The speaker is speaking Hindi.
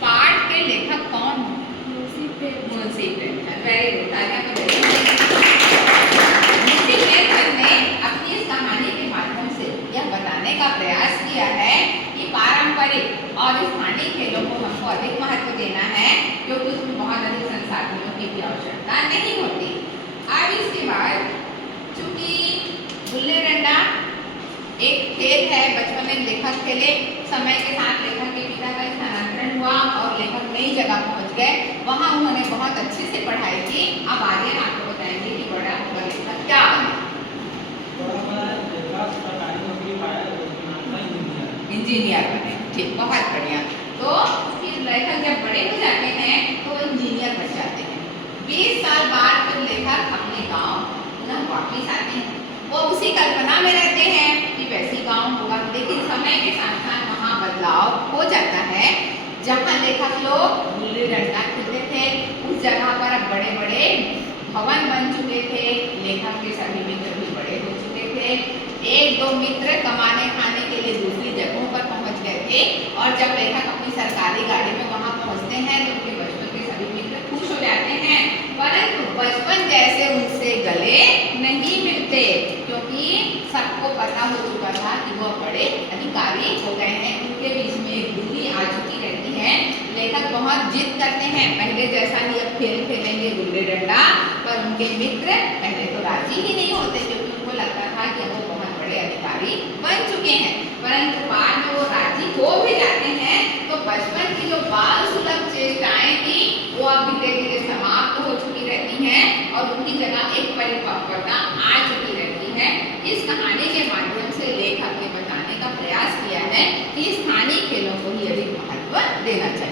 पाठ के लेखक कौन हो? मुंशी प्रेमचंद। वेरी गुड, तालियां बजाइए। मुंशी प्रेमचंद ने अपनी इस कहानी के माध्यम से यह बताने का प्रयास किया है कि पारंपरिक और स्थानीय खेलों को हमको अधिक महत्व देना है, क्योंकि उसमें बहुत अधिक संसाधनों की भी आवश्यकता नहीं होती। अब इसके बाद चूंकि गुल्ली डंडा एक खेल है, बचपन में लेखक खेले, समय के साथ लेखक के पिता का स्थानांतरण हुआ और लेखक नई जगह पहुंच गए, वहां उन्होंने बहुत अच्छे से पढ़ाई की। अब आगे आपको बताएंगे कि बड़ा हुआ लेखक क्या बने। इंजीनियर बने, ठीक, बहुत बढ़िया। तो फिर लेखक जब बड़े हो जाते हैं तो इंजीनियर बन जाते हैं। 20 साल बाद फिर लेखक अपने गाँव पुनः वापिस आते हैं। वो उसी कल्पना में रहते हैं कि वैसी गांव होगा, लेकिन समय के साथ साथ वहाँ बदलाव हो जाता है। जहाँ लेखक लोग गुल्ली डंडा खेलते थे, उस जगह पर अब बड़े बड़े भवन बन चुके थे। लेखक के सभी मित्र भी बड़े हो चुके थे। एक दो मित्र कमाने खाने के लिए दूसरी जगहों पर पहुँच गए थे, और जब लेखक अपनी सरकारी गाड़ी में वहाँ पहुँचते हैं तो उनके बचपन के सभी मित्र खुश हो जाते हैं, परंतु बचपन जैसे उनसे गले नहीं मिलते, क्योंकि सबको पता हो चुका था कि वो बड़े अधिकारी हो गए हैं। उनके बीच में एक दूरी आ चुकी रहती है। लेखक बहुत जिद करते हैं, पहले जैसा ही अब खेल खेलेंगे गुल्ली डंडा, पर उनके मित्र पहले तो राजी ही नहीं होते, क्योंकि उनको लगता था कि वो बहुत बड़े अधिकारी बन चुके हैं। परंतु बाद में वो राजी हो भी जाते हैं तो बचपन की जो बाल सुलभ चेष्टाएं थी वो अब धीरे धीरे समाप्त हो चुकी रहती हैं, और उनकी जगह एक परिपक्वता आ चुकी रहती है। इस कहानी के माध्यम से लेखक ने बताने का प्रयास किया है कि स्थानीय खेलों को ही अधिक महत्व देना चाहिए।